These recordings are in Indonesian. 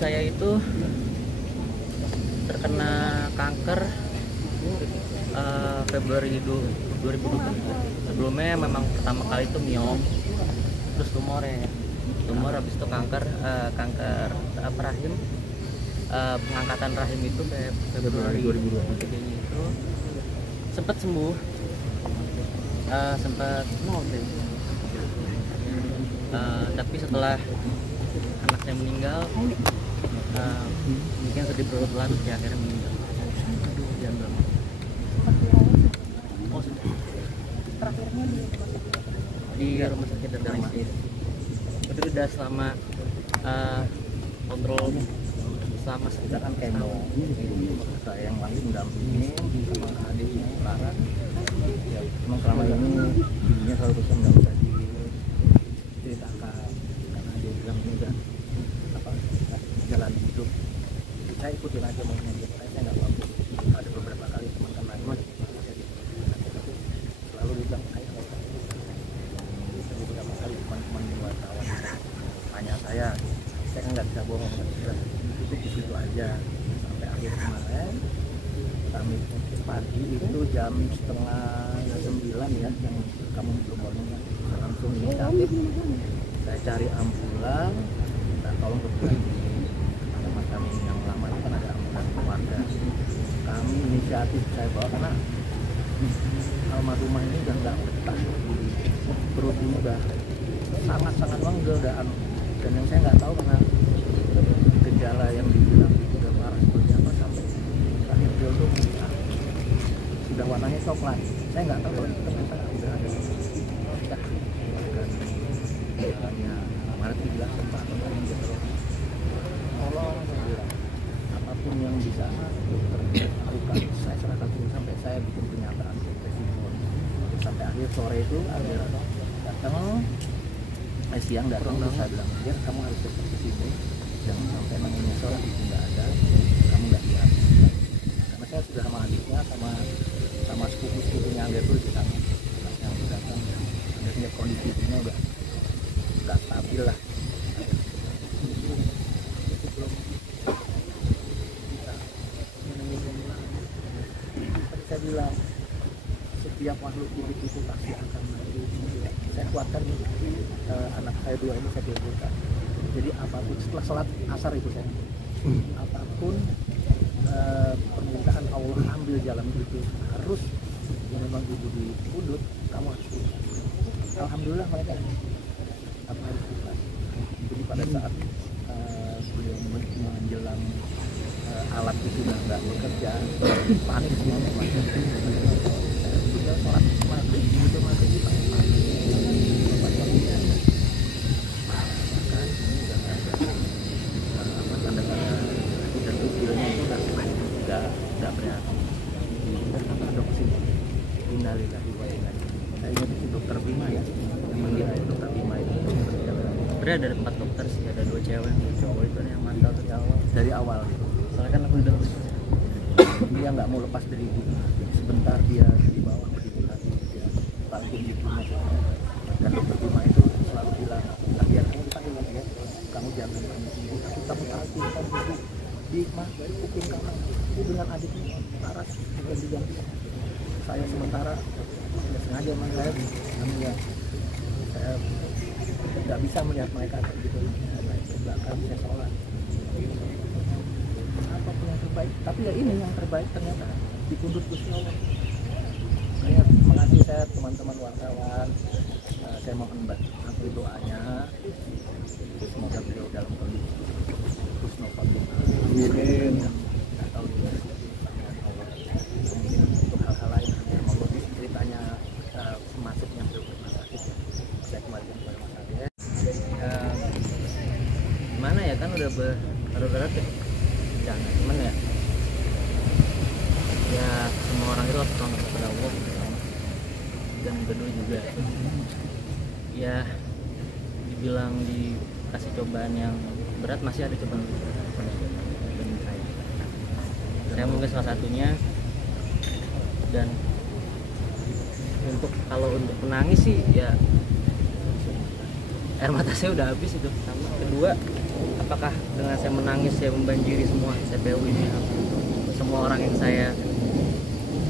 saya itu terkena kanker Februari 2020. Sebelumnya memang pertama kali itu miom, terus tumor habis itu kanker rahim, pengangkatan rahim itu Februari 2020. Jadinya itu sempat sembuh, tapi setelah anak saya meninggal, mungkin sedih berlarut ya, akhirnya meninggal. Di rumah sakit Dharma. Itu udah selama kontrol selama sekitar kemo. Saya yang lain mendampingi sama adiknya Lara. Ya, memang selama ini ibunya selalu pesan nggak usah diceritakan karena dia bilang ini udah jalan hidup. Saya ikutin aja maunya dia. Saya nggak mampu. Ada beberapa kali teman lain selalu dibilang ayah nggak usah. Tapi beberapa kali teman-teman di wartawan tanya saya kan nggak bisa bohong, nggak bisa itu di situ aja sampai akhir kemarin. Kami pagi itu jam 8:30 ya, yang kamu belum langsung inisiatif. Saya cari ambulan, minta tolong kebetulan di tempat kami yang lama itu kan ada ambulan keluarga. Kami inisiatif saya bawa karena almarhumah ini udah nggak betah, perut ini udah sangat menggel dan yang saya nggak tahu karena gejala yang dibilang udah parah seperti apa sampai terakhir dia tuh sudah warnanya coklat. Saya nggak tahu ternyata udah ada gejalanya kemarin dibilang sempat tolong apapun yang bisa dokter lakukan saya serahkan dulu sampai saya bikin pernyataan presiden. Sampai akhir sore itu ada datang, siang datang, saya bilang ya kamu harus tetap ke sini, jangan sampai menyesal itu nggak ada, kamu nggak lihat. Karena saya sudah sama adiknya sama sepupu-sepupunya Angger itu di sana, yang datang, akhirnya kondisinya udah nggak stabil lah. Saya bilang setiap makhluk hidup itu pasti akan mati. Saya kuatkan anak saya dua ini saya kuatkan. Jadi apapun setelah sholat asar itu saya apapun permintaan Allah, ambil jalan itu harus yang memang ibu di Udut, kamu harus buka. Alhamdulillah mereka apa harus buka. Jadi pada saat beliau menjelang alat itu sudah nggak bekerja, panik semuanya. Saya sudah sholat maghrib, itu maghrib di pagi. Bapak suaminya makan, ini udah nggak ada tanda-tanda dan mobilnya itu nggak bereaksi. Apa dok sini? Innalillahi wa inna ilaihi. Saya ingat itu dokter Bima ya, memang dia dokter Bima itu. Sebenarnya ada 4 dokter sih, ada 2 cewek, 2 cowok itu yang mantau dari awal gitu. Soalnya kan aku udah Dia nggak mau lepas dari ibu. Sebentar dia di bawah begitu lagi dia banting ibunya. Dan dokter Bima itu selalu bilang, biar kamu dipanggil lagi ya, kamu jangan sendiri, tapi kamu tahu kamu di dari kuping kamu itu dengan adiknya Laras juga diganti. Saya sementara nggak sengaja emang saya nggak bisa melihat mereka kayak gitu. Saya ke belakang, saya sholat. Apapun yang terbaik, tapi ya ini yang terbaik ternyata dikundut Gusti Allah. Saya mengasih saya teman-teman wartawan, saya mohon bantu doanya, semoga beliau dalam kondisi husnul khotimah. Amin. Atau untuk hal-hal lain, mau ceritanya masuknya beliau ke rumah sakit, saya kembalikan kepada Mas Ade. Gimana ya, kan udah berat ya, jangan cuman ya semua orang itu harus tolong kepada Allah, dan kedua juga ya dibilang dikasih cobaan yang berat, masih ada cobaan berat saya mungkin salah satunya. Dan kalau untuk menangis sih ya air mata saya udah habis itu. Sama kedua apakah dengan saya menangis saya membanjiri semua TPU ini, semua orang yang saya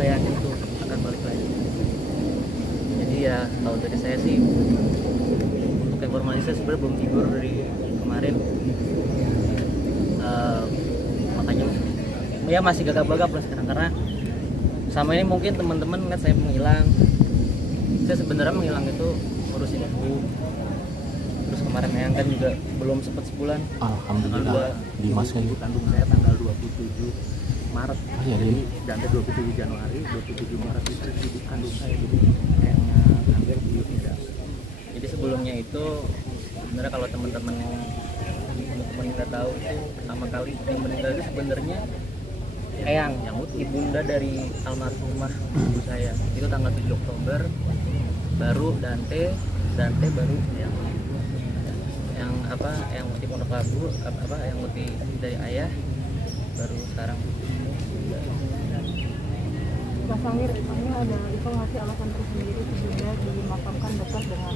yakin itu akan balik lagi. Jadi ya kalau dari saya sih untuk informasi saya sebenarnya belum tidur dari kemarin. Makanya ya masih gagap-gagap lah sekarang, karena sama ini mungkin teman-teman ngeliat saya menghilang. Saya sebenarnya menghilang itu ngurusin ibu. Terus kemarin yang kan juga belum sempat sebulan. Alhamdulillah di masa ibu kandung saya tanggal 27 Maret. Oh, iya, Jadi dan 27 Januari, 27 Maret itu ibu kandung saya, jadi kayak hampir beliau tidak. Jadi sebelumnya itu sebenarnya kalau teman-teman nggak tahu itu pertama kali yang meninggal itu sebenarnya Eyang, ibunda dari almarhumah ibu saya. Itu tanggal 7 Oktober, baru Dante baru yang Muti Pondok Labu, yang Muti dari ayah, baru sekarang. Mas Amir, ini ada informasi alasan tersendiri sudah dimakamkan dekat dengan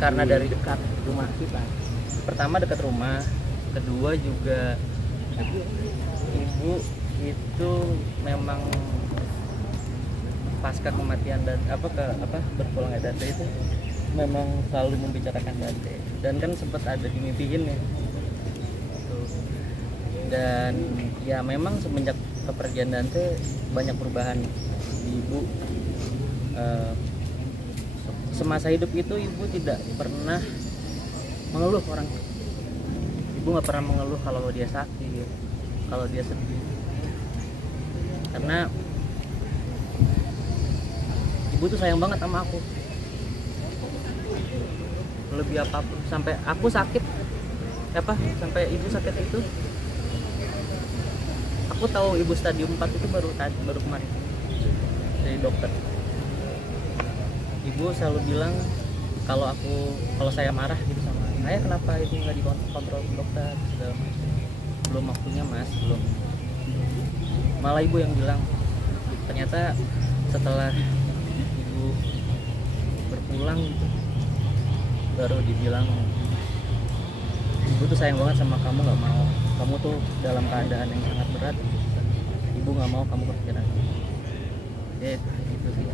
karena dari dekat rumah kita. Pertama dekat rumah, kedua juga ibu itu memang pasca kematian dan berpulangnya Dante itu memang selalu membicarakan Dante, dan kan sempat ada dimimpiin ya. Dan ya memang semenjak kepergian Dante banyak perubahan di ibu. Semasa hidup itu ibu tidak pernah mengeluh orang. Ibu nggak pernah mengeluh kalau dia sakit, kalau dia sedih, karena ibu tuh sayang banget sama aku. Lebih apapun, sampai aku sakit sampai ibu sakit itu, aku tahu ibu stadium 4 itu baru kemarin dari dokter. Ibu selalu bilang kalau saya marah gitu sama ayah, kenapa itu nggak dikontrol dokter segala macam. Belum waktunya mas, belum. Malah ibu yang bilang, ternyata setelah ibu berpulang gitu, baru dibilang ibu tuh sayang banget sama kamu, nggak mau kamu tuh dalam keadaan yang sangat berat, ibu nggak mau kamu kepikiran. Ya itu sih.